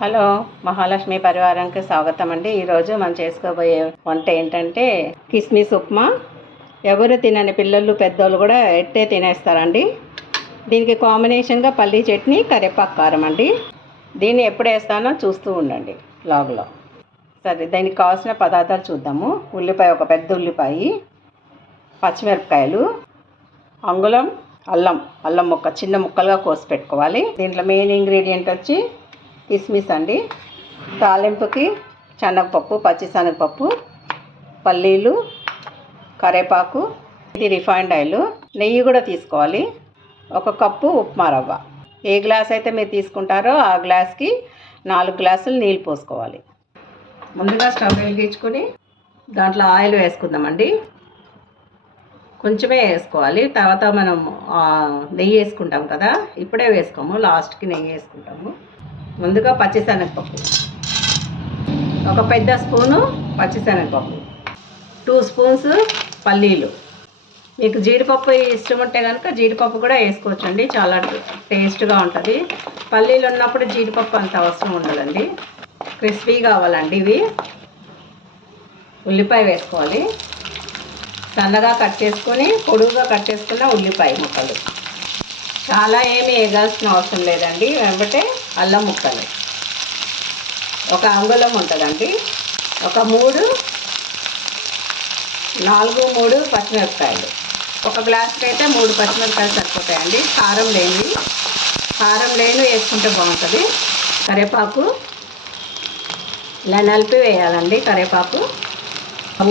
Hello, Mahalakshmi పరివారానికి స్వాగతం అండి. ఈరోజు మనం చేసుకోబోయే వంట ఏంటంటే కిస్మిస్ ఉప్మా. ఎవరు తినని పిల్లలు పెద్దోళ్ళు కూడా ఎట్టే తినేస్తారండి. దీనికి కాంబినేషన్గా పల్లీ చట్నీ, కరివేపాకు కారం అండి. దీన్ని ఎప్పుడు వేస్తానో చూస్తూ ఉండండి బ్లాగ్లో. సరే, దానికి కావాల్సిన పదార్థాలు చూద్దాము. ఉల్లిపాయ, ఒక పెద్ద ఉల్లిపాయ, పచ్చిమిరపకాయలు, అంగుళం అల్లం ముక్క చిన్న ముక్కలుగా కోసి పెట్టుకోవాలి. దీంట్లో మెయిన్ ఇంగ్రీడియంట్ వచ్చి కిస్మిస్ అండి. తాలింపుకి శనగపప్పు, పచ్చిశనగపప్పు, పల్లీలు, కరివేపాకు, ఇది రిఫైండ్ ఆయిల్, నెయ్యి కూడా తీసుకోవాలి. 1 కప్పు ఉప్మా రవ్వ. ఏ గ్లాస్ అయితే మీరు తీసుకుంటారో ఆ గ్లాస్కి 4 గ్లాసులు నీళ్ళు పోసుకోవాలి. ముందుగా స్టవ్ వెలిగించుకొని దాంట్లో ఆయిల్ వేసుకుందామండి. కొంచెమే వేసుకోవాలి, తర్వాత మనం నెయ్యి వేసుకుంటాం కదా, ఇప్పుడే వేసుకోము, లాస్ట్కి నెయ్యి వేసుకుంటాము. ముందుగా పచ్చిశనగపప్పు, 1 పెద్ద స్పూను పచ్చిశనగపప్పు, 2 స్పూన్స్ పల్లీలు. మీకు జీడిపప్పు ఇష్టం ఉంటే కనుక జీడిపప్పు కూడా వేసుకోవచ్చండి, చాలా టేస్ట్గా ఉంటుంది. పల్లీలు ఉన్నప్పుడు జీడిపప్పు అంత అవసరం ఉండదండి. క్రిస్పీ కావాలండి ఇవి. ఉల్లిపాయ వేసుకోవాలి, సన్నగా కట్ చేసుకొని పొడుగుగా కట్ చేసుకున్న ఉల్లిపాయ ముక్కలు. చాలా ఏమీ వేగాల్సిన అవసరం లేదండి. వెంబటే అల్లం ముక్కలు 1 అంగుళం ఉంటుందండి. 3 పచ్చిమిరపకాయలు. 1 గ్లాస్కి అయితే 3 పచ్చిమిరపకాయలు సరిపోతాయండి. కారం లేని వేసుకుంటే బాగుంటుంది. కరివేపాకు ఇలా నలిపి వేయాలండి. కరివేపాకు.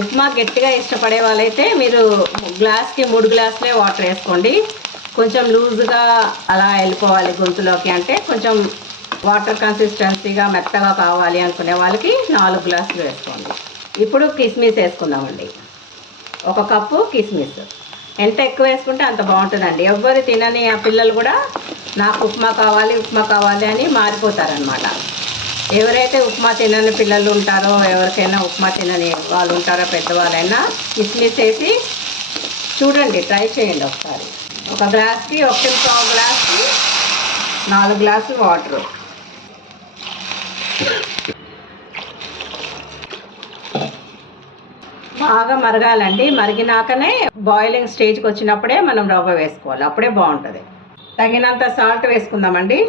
ఉప్మా గట్టిగా ఇష్టపడే వాళ్ళైతే మీరు గ్లాస్కి 3 గ్లాసులే వాటర్ వేసుకోండి. కొంచెం లూజ్గా అలా వెళ్ళిపోవాలి గొంతులోకి అంటే కొంచెం వాటర్ కన్సిస్టెన్సీగా మెత్తగా కావాలి అనుకునే వాళ్ళకి 4 గ్లాసులు వేసుకోండి. ఇప్పుడు కిస్మిస్ వేసుకుందామండి. 1 కప్పు కిస్మిస్. ఎంత ఎక్కువ వేసుకుంటే అంత బాగుంటుందండి. ఎవ్వరు తినని ఆ పిల్లలు కూడా నాకు ఉప్మా కావాలి అని మారిపోతారనమాట. ఎవరైతే ఉప్మా తినని పిల్లలు ఉంటారో, ఎవరికైనా ఉప్మా తినని వాళ్ళు ఉంటారో పెద్దవాళ్ళైనా కిస్మిస్ వేసి చూడండి, ట్రై చేయండి ఒకసారి. 1 గ్లాస్కి 1.5 గ్లాస్కి 4 గ్లాసులు వాటరు. బాగా మరగాలండి. మరిగినాకనే బాయిలింగ్ స్టేజ్కి వచ్చినప్పుడే మనం రవ్వ వేసుకోవాలి, అప్పుడే బాగుంటుంది. తగినంత సాల్ట్ వేసుకుందామండి.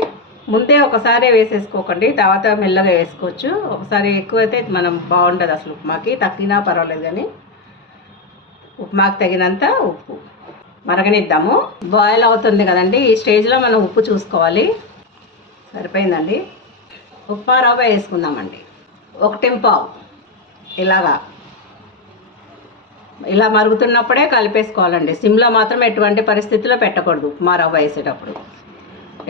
ముందే ఒకసారి వేసేసుకోకండి, తర్వాత మెల్లగా వేసుకోవచ్చు. ఒకసారి ఎక్కువైతే మనం బాగుంటుంది అసలు ఉప్మాకి. తగ్గినా పర్వాలేదు కానీ ఉప్మాకి తగినంత ఉప్పు. మరగనిద్దాము. బాయిల్ అవుతుంది కదండి, ఈ స్టేజ్లో మనం ఉప్పు చూసుకోవాలి. సరిపోయిందండి. ఉప్మా రవ్వ వేసుకుందామండి. 1.5 ఇలా మరుగుతున్నప్పుడే కలిపేసుకోవాలండి. సిమ్లో మాత్రం ఎటువంటి పరిస్థితుల్లో పెట్టకూడదు ఉప్మా రవ్వ వేసేటప్పుడు.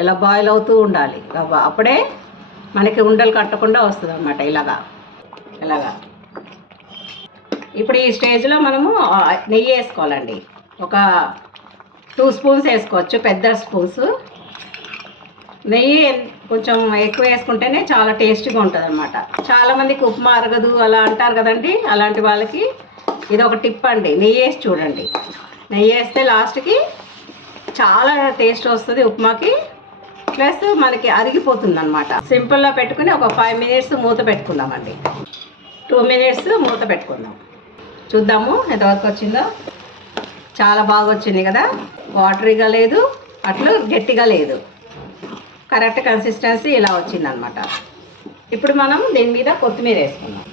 ఇలా బాయిల్ అవుతూ ఉండాలి రవ్వ, అప్పుడే మనకి ఉండలు కట్టకుండా వస్తుంది అన్నమాట. ఇలాగా ఇప్పుడు ఈ స్టేజ్లో మనము నెయ్యి వేసుకోవాలండి. 2 స్పూన్స్ వేసుకోవచ్చు, పెద్ద స్పూన్స్. నెయ్యి కొంచెం ఎక్కువ వేసుకుంటేనే చాలా టేస్టీగా ఉంటుంది అనమాట. చాలామందికి ఉప్మా అరగదు అలా అంటారు కదండి, అలాంటి వాళ్ళకి ఇది ఒక టిప్ అండి. నెయ్యి వేసి చూడండి. నెయ్యి వేస్తే లాస్ట్కి చాలా టేస్ట్ వస్తుంది ఉప్మాకి, ప్లస్ మనకి అరిగిపోతుంది అనమాట. సింపుల్గా పెట్టుకుని ఒక 5 మినిట్స్ మూత పెట్టుకుందామండి. 2 మినిట్స్ మూత పెట్టుకుందాం. చూద్దాము ఎంతవరకు వచ్చిందో. చాలా బాగా వచ్చింది కదా, వాటరీగా లేదు, అట్లా గట్టిగా లేదు, కరెక్ట్ కన్సిస్టెన్సీ ఇలా వచ్చిందనమాట. ఇప్పుడు మనం దీని మీద కొత్తిమీర వేసుకుందాం.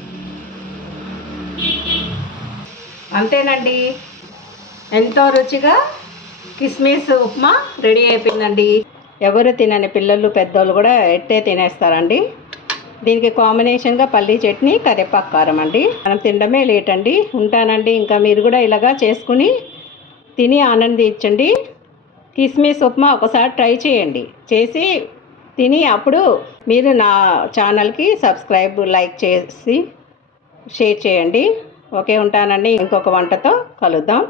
అంతేనండి, ఎంతో రుచిగా కిస్మిస్ ఉప్మా రెడీ అయిపోయిందండి. ఎవరు తినని పిల్లలు పెద్దోళ్ళు కూడా ఎట్టే తినేస్తారండి. దీనికి కాంబినేషన్గా పల్లీ చట్నీ, కరివేపాకు కారం అండి. మనం తినడమే లేట్ అండి. ఉంటానండి. ఇంకా మీరు కూడా ఇలాగా చేసుకుని తిని ఆనందించండి. కిస్మిస్ ఉప్మా ఒకసారి ట్రై చేయండి. చేసి తిని అప్పుడు మీరు నా ఛానల్కి సబ్స్క్రైబ్, లైక్ చేసి షేర్ చేయండి. ఓకే, ఉంటానండి. ఇంకొక వంటతో కలుద్దాం.